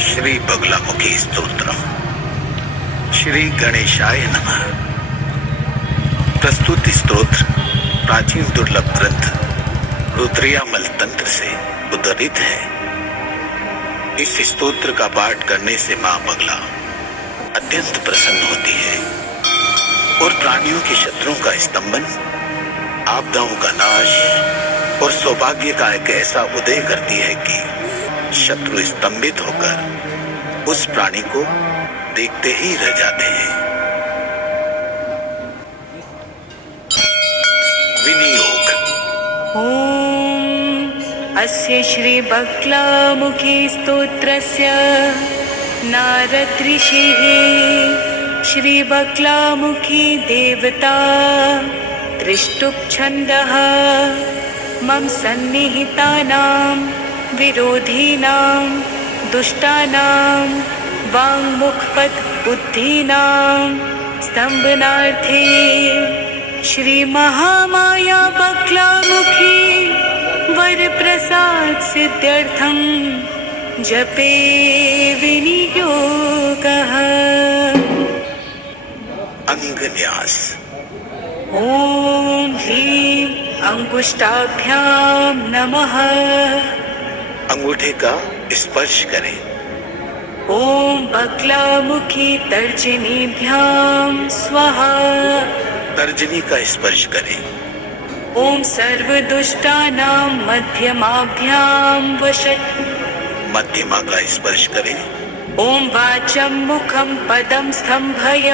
श्री बगलामुखी स्तोत्रम। श्री गणेशाय नमः। प्रस्तुति स्तोत्र प्राचीन दुर्लभ ग्रंथ रुद्रयामल तंत्र से उद्धृत है। इस स्तोत्र का पाठ करने से मां बगला अत्यंत प्रसन्न होती है और प्राणियों के शत्रुओं का स्तंभन, आपदाओं का नाश और सौभाग्य का एक ऐसा उदय करती है कि शत्रु स्तंभित होकर उस प्राणी को देखते ही रह जाते हैं। विनियोग। ओम अस्य श्री बगलामुखी स्तोत्रस्य नारद ऋषिः श्री बगलामुखी देवता त्रिष्टुप् छन्दः मम सन्निहितानां विरोधिनां दुष्टानां वाङ्मुखपद बुद्धीनां स्तंभनार्थे श्री महामाया बगलामुखी वर प्रसाद सिद्ध्यर्थं जपे विनियोगः। अंगन्यास। ओम ह्रीं अंगुष्ठाभ्यां नमः। अंगूठे का स्पर्श करें। ओम बगलामुखी तर्जनीभ्यां स्वाहा। तर्जनी का स्पर्श करें। ओम सर्वदुष्टानां मध्यमाभ्यां वषट्। मध्यमा का स्पर्श करें। ओम वाचं मुखं पदं स्तंभय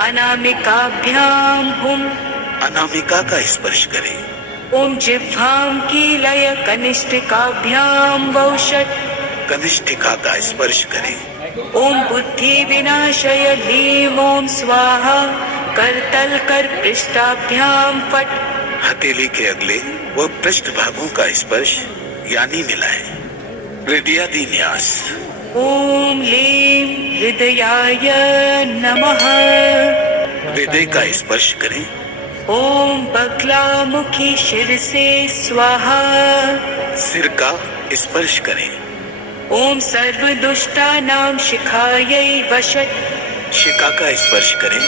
अनामिकाभ्यां हुम्। अनामिका का स्पर्श करें। ओम जिह्वां कीलय कनिष्ठिकाभ्यां वौषट्। कनिष्ठिका का स्पर्श करें। ओम बुद्धि विनाशय ह्रीं ओम स्वाहा करतल कर पृष्ठाभ्यां फट्। हथेली के अगले व पृष्ठ भागों का स्पर्श यानी मिलाएं। हृदयादि न्यास। ओम लीं हृदयाय नमः। हृदय का स्पर्श करें। ओम बगलामुखी शिरसे स्वाहा। सिर का स्पर्श करें। ओम सर्वदुष्टानां शिखायै वषट्। शिखा का स्पर्श करें।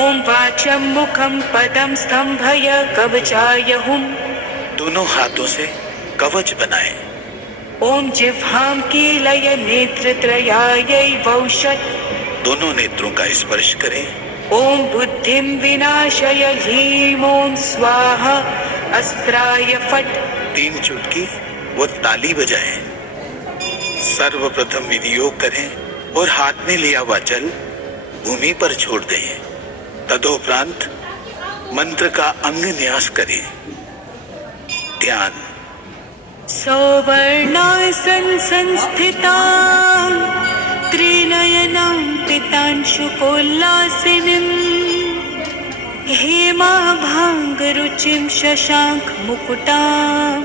ओम वाचं मुखं पदं स्तंभय कवचाय हुम्। दोनों हाथों से कवच बनाएं। ओम जिह्वां कीलय नेत्रत्रयायै वौषट्। दोनों नेत्रों का स्पर्श करें। ओम बुद्धिं विनाशय ह्रीं ओम स्वाहा अस्त्राय फट्। 3 चुटकी वो ताली बजाएं। सर्वप्रथम विनियोग करें और हाथ में लिया हुआ जल भूमि पर छोड़ दें। तदोपरांत मंत्र का अंग न्यास करें। ध्यान। सौवर्णासन संस्थितां त्रिनयनां पितांशुकोल्लासिनीं हेमाभाङ्गरुचिं शशाङ्कमुकुटां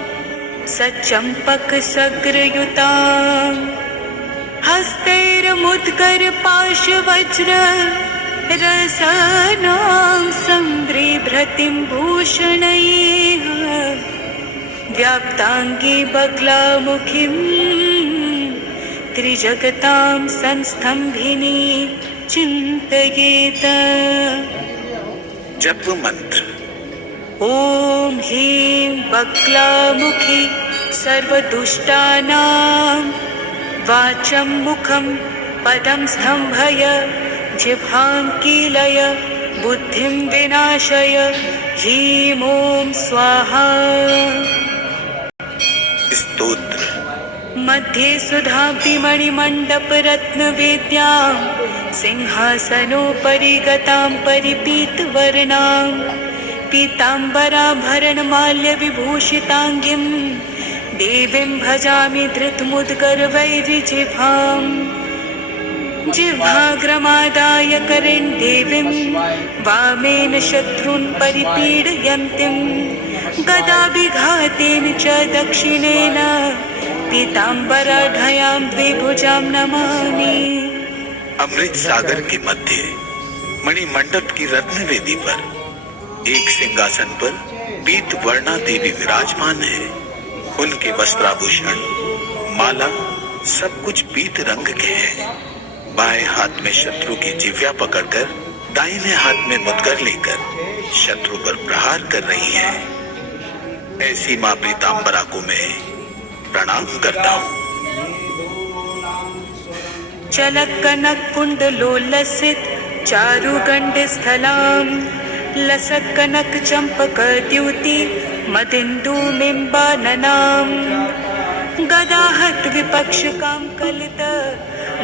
सचम्पकसग्रयुतां हस्तैर्मुद्गर पाशवज्र रसानां सम्भ्रिभृतिं भूषणैः व्याप्ताङ्गी बगलामुखीं त्रिजगतां संस्तंभिनी चिन्तयेत। जप मंत्र। ओम ह्रीं बगलामुखी सर्वदुष्टानां वाचं मुखं पदं स्तंभय जिह्वां कीलय बुद्धिं विनाशय ह्रीं ओम स्वाहा। स्तोत्र। मध्ये सुधाब्धिमणिमण्डप रत्नवेद्यां सिंहासनोपरि गतां परिपीतवर्णां पीताम्बराभरणमाल्यविभूषिताङ्गीं देवीं भजामि धृतमुद्गरवैरिजिह्वाम्। जिह्वाग्रमादाय करेन् देवीं वामेन शत्रून् परिपीडयन्तीं गदाभिघातेन च दक्षिणेन पीताम्बराढ्यां द्विभुजां नमामि। अमृत सागर के मध्य मणिमंडप की रत्नवेदी पर एक सिंहासन पर पीत वर्णा देवी विराजमान है। उनके वस्त्राभूषण, माला सब कुछ पीत रंग के हैं। बाएं हाथ में शत्रु की जिह्वा पकड़कर दाहिने हाथ में मुद्गर लेकर शत्रु पर प्रहार कर रही हैं। ऐसी मां पीतांबरा को मैं प्रणाम करता हूँ। चलक कनक कुंडलो लसित चारुगंड स्थलाम लसक कनक चंपक द्युति मदिंदु मिंबाननाम गदाहत विपक्ष काम कलित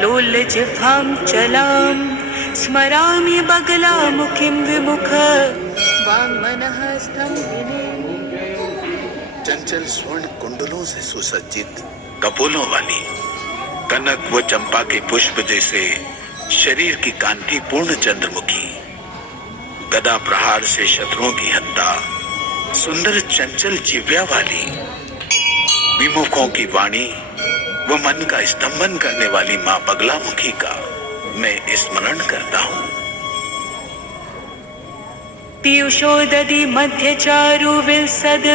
लोल जिह्वाम चलाम स्मरामि बगला मुखिम विमुख वाङ्मनः स्तंभिनीम्। चंचल स्वर्ण कुंडलों से सुसज्जित कपोलों वाली कनक व चंपा के पुष्प जैसे शरीर की कांति पूर्ण चंद्रमुखी, गदा प्रहार से शत्रुओं की हत्या, सुंदर चंचल जिह्वा वाली, विमुखों की वाणी व मन का स्तंभन करने वाली मां बगलामुखी का मैं स्मरण करता हूँ। पीयूषोदधि मध्य चारु विलसद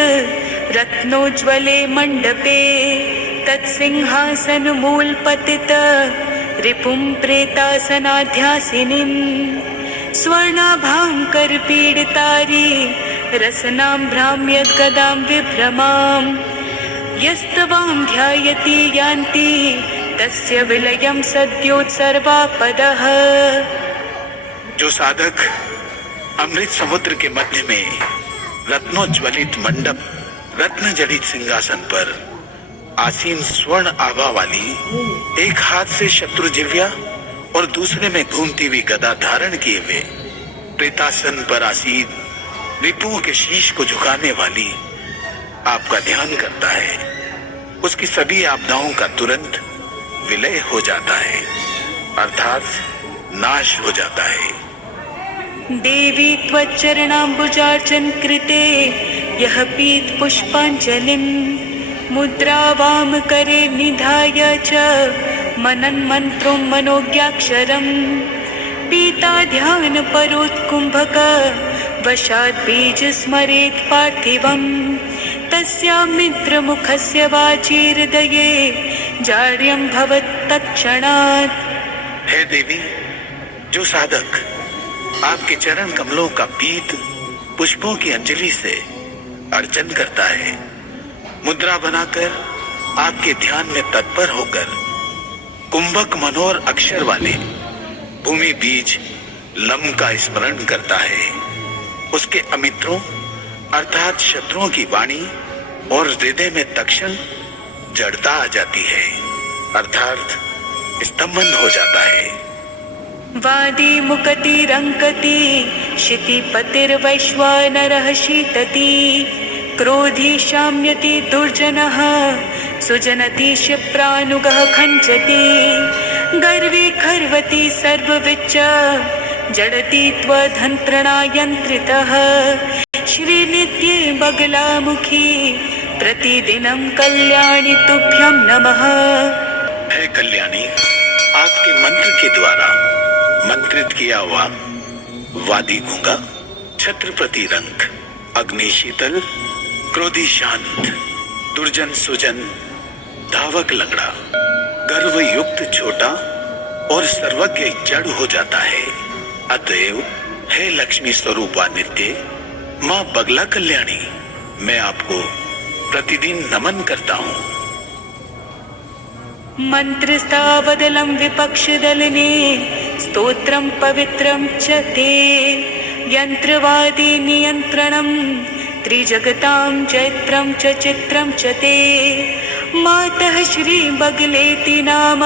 रत्नोज्वले मंडपे तत्सिंहासन मूल पतित रिपुं प्रेतासनाध्यासिनीं स्वर्णाभां कर पीडितारी रसनां भ्राम्यत् गदां विभ्रमां यस्तवां ध्यायति यान्ति तस्य विलयं सद्योत्सर्वापदः। जो साधक अमृत समुद्र के मध्य में रत्नोज्वलित मंडप रत्न जड़ित सिंहासन पर आसीन स्वर्ण आभा वाली एक हाथ से शत्रु जिह्वा और दूसरे में घूमती हुई गदा धारण किए हुए प्रेतासन पर आसीन रिपुओं के शीश को झुकाने वाली आपका ध्यान करता है, उसकी सभी आपदाओं का तुरंत विलय हो जाता है, अर्थात नाश हो जाता है। देवी त्वच्चरणाम्बुजार्चन कृते यः पीत पुष्पांजलिं मुद्रा वाम करे निधाय च मनन् मंत्रों मनोज्ञाक्षरं पीता ध्यान परोत्कुंभक वशात् बीज स्मरेत् पार्थिवं तस्या मित्र मुखस्य वाची हृदये जाड्यं भवत् तत्क्षणात्। हे देवी, जो साधक आपके चरण कमलों का पीत पुष्पों की अंजलि से अर्चन करता है, मुद्रा बनाकर आपके ध्यान में तत्पर होकर कुंभक मनोहर अक्षर वाले भूमि बीज लम का स्मरण करता है, उसके अमित्रों अर्थात शत्रुओं की वाणी और हृदय में तक्षण जड़ता आ जाती है, अर्थात स्तंभन हो जाता है। वादी मुकति रंकति क्षितिपतिर्वैश्वानरः शीतति क्रोधी शाम्यति दुर्जनः सुजनति क्षिप्रानुगः खञ्चति गर्वी खर्वति सर्वविच्च जडति त्वधन्त्रणा यन्त्रितः श्रीनित्ये बगलामुखी प्रतिदिनं कल्याणि तुभ्यं नमः। हे कल्याणी, आपके मंत्र के द्वारा मंत्रित किया हुआ वादी गूंगा, छत्रपति रंक, अग्नि शीतल, क्रोधी शांत, दुर्जन सुजन, धावक लंगड़ा, गर्व युक्त छोटा और सर्वज्ञ जड़ हो जाता है। अतएव हे लक्ष्मी स्वरूपा नित्य माँ बगला कल्याणी, मैं आपको प्रतिदिन नमन करता हूँ। मंत्रस्तावदलं विपक्षदलने स्तोत्रं पवित्रं च ते यंत्रवादी नियंत्रणं त्रिजगतां चैत्रं च चित्रं च ते मातः श्री बगलेति नाम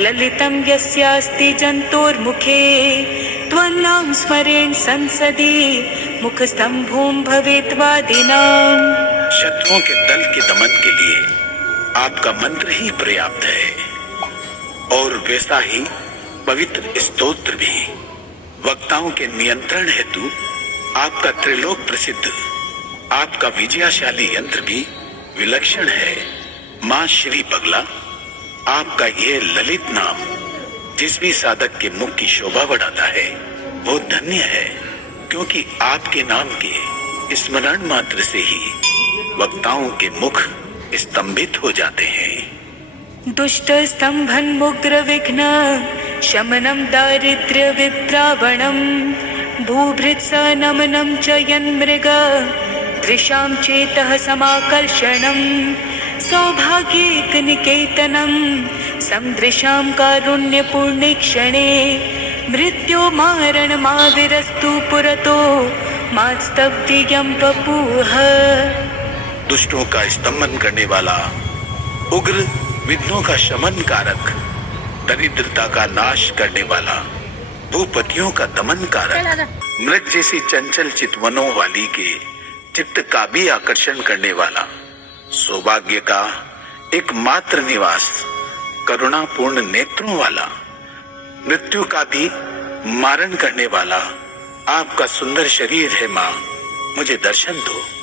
ललितं यस्यास्ति जन्तोर्मुखे त्वन्नाम स्मरेण संसदि मुखस्तंभों भवेत् वादिनाम्। शत्रुओं के दल के दमन के लिए आपका मंत्र ही पर्याप्त है और वैसा ही पवित्र स्तोत्र भी। वक्ताओं के नियंत्रण हेतु आपका त्रिलोक प्रसिद्ध आपका विजयशाली यंत्र भी विलक्षण है। मां श्री बगला, आपका यह ललित नाम जिस भी साधक के मुख की शोभा बढ़ाता है वो धन्य है, क्योंकि आपके नाम के स्मरण मात्र से ही वक्ताओं के मुख स्तंभित हो जाते हैं। दुष्टस्तम्भन्मुग्रविघ्न शमनं दारिद्र्यविप्रावणं भूभृत्सनमनं च यन्मृग दृशां चेतः समाकर्षणं सौभाग्यैकनिकेतनं समदृशां कारुण्यपूर्णे क्षणे मृत्यो मारणमाविरस्तु पुरतो मास्तब्धियं वपुः। दुष्टों का स्तंभन करने वाला, उग्र विघ्नों का शमन कारक, दरिद्रता का नाश करने वाला, भूपतियों का दमन कारक, मृग जैसी चंचल चितवनों वाली के चित्त का भी आकर्षण करने वाला, सौभाग्य का एकमात्र निवास, करुणापूर्ण नेत्रों वाला, मृत्यु का भी मारण करने वाला आपका सुंदर शरीर है माँ, मुझे दर्शन दो।